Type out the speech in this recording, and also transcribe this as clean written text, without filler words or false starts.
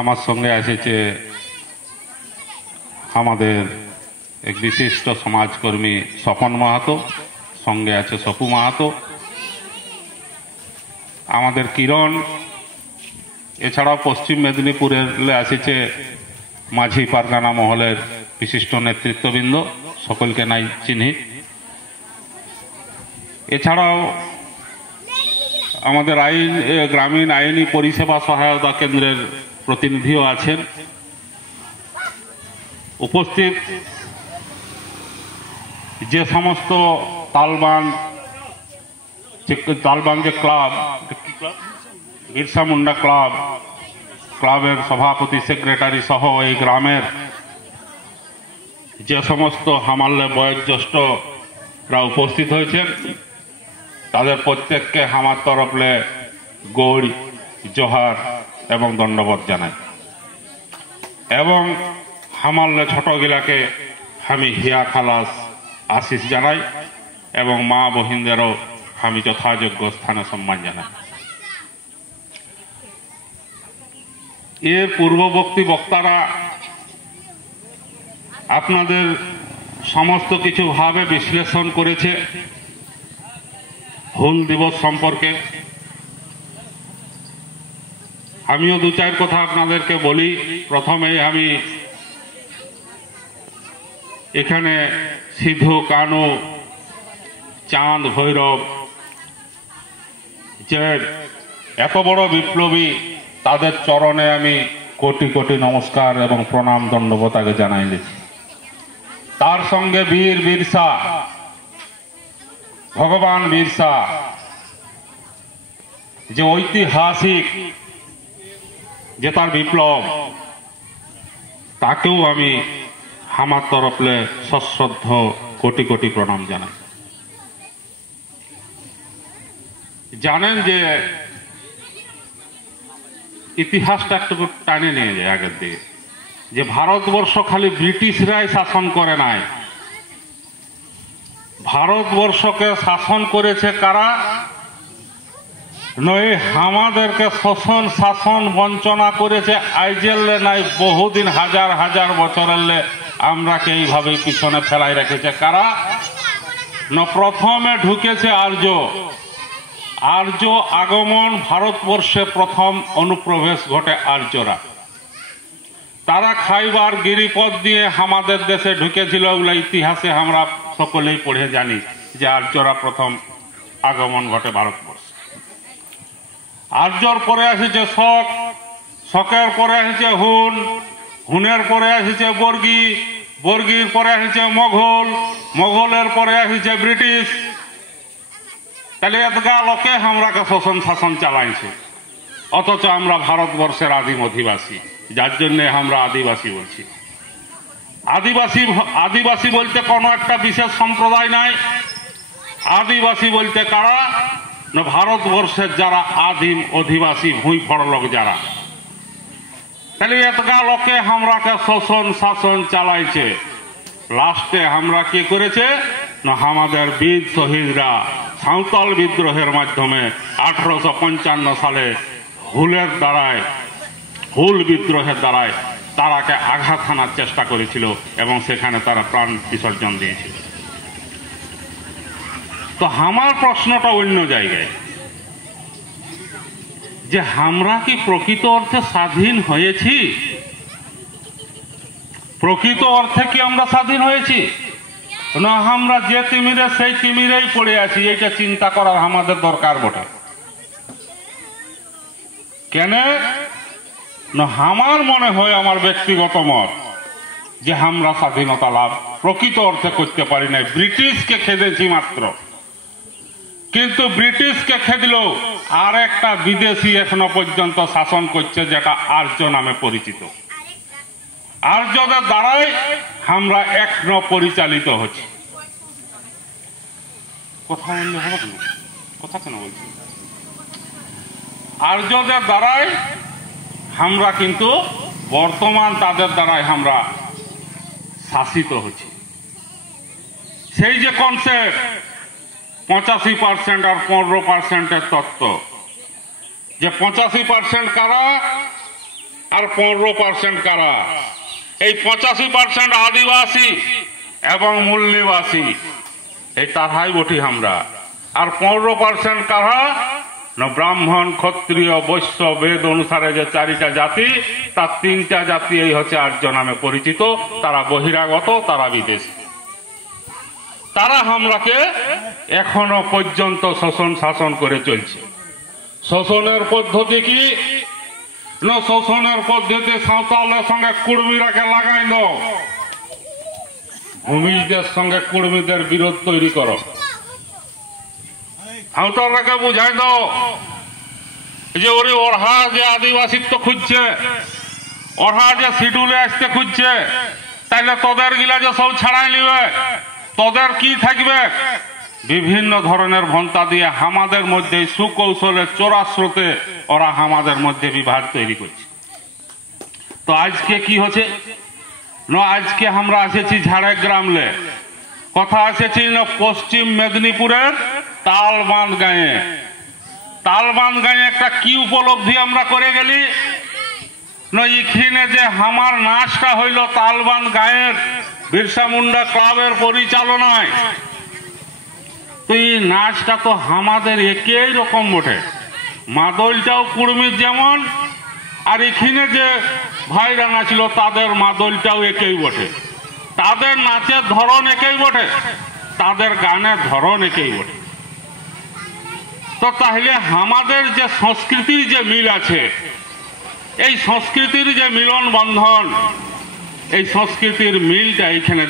আমার সঙ্গে এসেছে আমাদের এক বিশিষ্ট সমাজকর্মী স্বপন মাহাতো, সঙ্গে আছে সপু মাহাতো, আমাদের কিরণ, এছাড়াও পশ্চিম মেদিনীপুরের এসেছে মাঝি পারগানা মহলের বিশিষ্ট নেতৃত্ববৃন্দ, সকলকে নাই চিনি। এছাড়াও আমাদের গ্রামীণ আইনি পরিষেবা সহায়তা কেন্দ্রের প্রতিনিধিও আছেন উপস্থিত। যে সমস্ত তালবান যে ক্লাব, বিরসা মুন্ডা ক্লাবের সভাপতি, সেক্রেটারি সহ এই গ্রামের যে সমস্ত হামাল্লে বয়োজ্যেষ্ঠরা উপস্থিত হয়েছেন, তাদের প্রত্যেককে আমার তরফে গৌড়, জোহার এবং দণ্ডবোধ জানাই। এবং হামাল্লে ছোটগিলাকে আমি হিয়া খালাস আশিস জানাই এবং মা বহিনদেরও আমি যথাযোগ্য স্থানে সম্মান জানাই। এর পূর্ববর্তী বক্তারা আপনাদের সমস্ত কিছু ভাবে বিশ্লেষণ করেছে হুল দিবস সম্পর্কে। আমিও দু চার কথা আপনাদেরকে বলি। প্রথমেই আমি এখানে সিধু, কানু, চাঁদ, ভৈরব যে এত বড় বিপ্লবী, তাদের চরণে আমি কোটি কোটি নমস্কার এবং প্রণাম দণ্ডবোধ আগে জানাই দিচ্ছি। তার সঙ্গে বীর বিরসা, ভগবান বিরসা, যে ঐতিহাসিক যে তার বিপ্লব, তাকেও আমি আমার তরফে সশ্রদ্ধ কোটি কোটি প্রণাম জানাই। জানেন যে ইতিহাসটা একটু টানে নিয়ে যায় আগের দিকে, যে ভারতবর্ষ খালি ব্রিটিশরাই শাসন করে নাই, ভারতবর্ষকে শাসন করেছে কারা? নয় আমাদেরকে শোষণ, শাসন, বঞ্চনা করেছে আইজেললে নাই বহুদিন, হাজার হাজার বছরের আমরাকে এইভাবে পিছনে ফেলাই রেখেছে কারা? না, প্রথমে ঢুকেছে আর্য। আর্য আগমন, ভারতবর্ষে প্রথম অনুপ্রবেশ ঘটে আর্যরা। তারা খাইবার গিরিপথ দিয়ে আমাদের দেশে ঢুকেছিল। ওগুলো ইতিহাসে আমরা সকলেই পড়ে জানি যে আর্যরা প্রথম আগমন ঘটে ভারতবর্ষে। আর্যর পরে এসেছে শক, শকের পরে এসেছে হুন, হুনের পরে এসেছে বর্গী, বর্গীর পরে এসেছে মোঘল, মোঘলের পরে এসেছে ব্রিটিশ। তাহলে এতগা লোকে আমরাকে শোষণ শাসন চালাইছে, অথচ আমরা ভারতবর্ষের আদিম অধিবাসী, যার জন্য আমরা আদিবাসী বলছি। আদিবাসী বলতে কোনো একটা বিশেষ সম্প্রদায় নাই। আদিবাসী বলতে কারা? না, ভারতবর্ষের যারা আদিম অধিবাসী, ভূঁইফড় লোক যারা। তাহলে এতগা লোকে আমরাকে শোষণ শাসন চালাইছে। লাস্টে আমরা কি করেছে? না, আমাদের বীর শহীদরা সাঁওতাল বিদ্রোহের মাধ্যমে 1855 সালে হুলের দ্বারায়, হুল বিদ্রোহের দ্বারায় তারাকে আঘাত হানার চেষ্টা করেছিল এবং সেখানে তারা প্রাণ বিসর্জন দিয়েছিল। তো আমার প্রশ্নটা অন্য জায়গায়, যে আমরা কি প্রকৃত অর্থে স্বাধীন হয়েছি? প্রকৃত অর্থে কি আমরা স্বাধীন হয়েছি? না, আমরা যে তিমিরে সেই তিমিরেই পড়ে আছি। এটা চিন্তা করার আমাদের দরকার বটে। কেন না, আমার মনে হয়, আমার ব্যক্তিগত মত, যে আমরা স্বাধীনতা লাভ প্রকৃত অর্থে করতে পারি নাই। ব্রিটিশকে খেদেছি মাত্র, কিন্তু ব্রিটিশকে খেদলেও আর একটা বিদেশি এখনো পর্যন্ত শাসন করছে, যেটা আর্য নামে পরিচিত। আর্যদের দ্বারাই আমরা এখনো পরিচালিত হচ্ছি। কথা বললে হবে না, কথা কেন বলছি? আর্যদের দ্বারাই আমরা কিন্তু বর্তমান তাদের দ্বারাই আমরা শাসিত হচ্ছি। সেই যে কনসেপ্ট 85% আর 15%-এর তত্ত্ব, যে 85% কারা? আর 15% কারা? এই 85% আদিবাসী এবং মূল্যবাসী, এই তারাই বটি আমরা। আর 15% কারা? না ব্রাহ্মণ, ক্ষত্রিয়, বৈশ্য, বেদ অনুসারে যে 4টা জাতি, তার 3টা জাতি এই হচ্ছে আর্য নামে পরিচিত। তারা বহিরাগত, তারা বিদেশী। তারা আমরাকে এখনো পর্যন্ত শোষণ শাসন করে চলছে। শোষণের পদ্ধতি কি? না, শোষণের পদ্ধতি সাঁওতালের সঙ্গে কুর্মীরাকে লাগাই দাও, ভূমিজদের সঙ্গে কুর্মীদের বিরোধ তৈরি করো। সাঁওতালরাকে বুঝাই দাও যে ওরে ওরা যে আদিবাসিত্ব খুঁজছে, ওরা যে শিডিউলে আসতে খুঁজছে, তাইলে তোদের গিলা যে সব ছাড়াই নিবে, তোদের কি থাকবে? বিভিন্ন ধরনের ভন্তা দিয়ে আমাদের মধ্যে সুকৌশলে চোরা স্রোতে ওরা আমাদের মধ্যে বিভাগ তৈরি করছে। তো আজকে কি হচ্ছে না, আজকে আমরা এসেছি ঝাড়গ্রামলে, কথা এসেছি না পশ্চিম মেদিনীপুরের তালবাঁধ গাঁয়ে। তালবাঁধ গাঁয়ে একটা কি উপলব্ধি আমরা করে গেলি না, এখানে যে আমার নাচটা হইল তালবাঁধ গাঁয়ের বিরসা মুন্ডা ক্লাবের পরিচালনায়। তো এই নাচটা তো আমাদের একই রকম বটে, মাদলটাও কুর্মীর যেমন, আর এখানে যে ভাইরা নাচল তাদের মাদলটাও একই বটে, তাদের নাচের ধরন একই বটে, তাদের গানের ধরন একই বটে। তো তাহলে আমাদের যে সংস্কৃতির যে মিল আছে, এই সংস্কৃতির যে মিলন বন্ধন, এই সংস্কৃতির মিলটা এখানে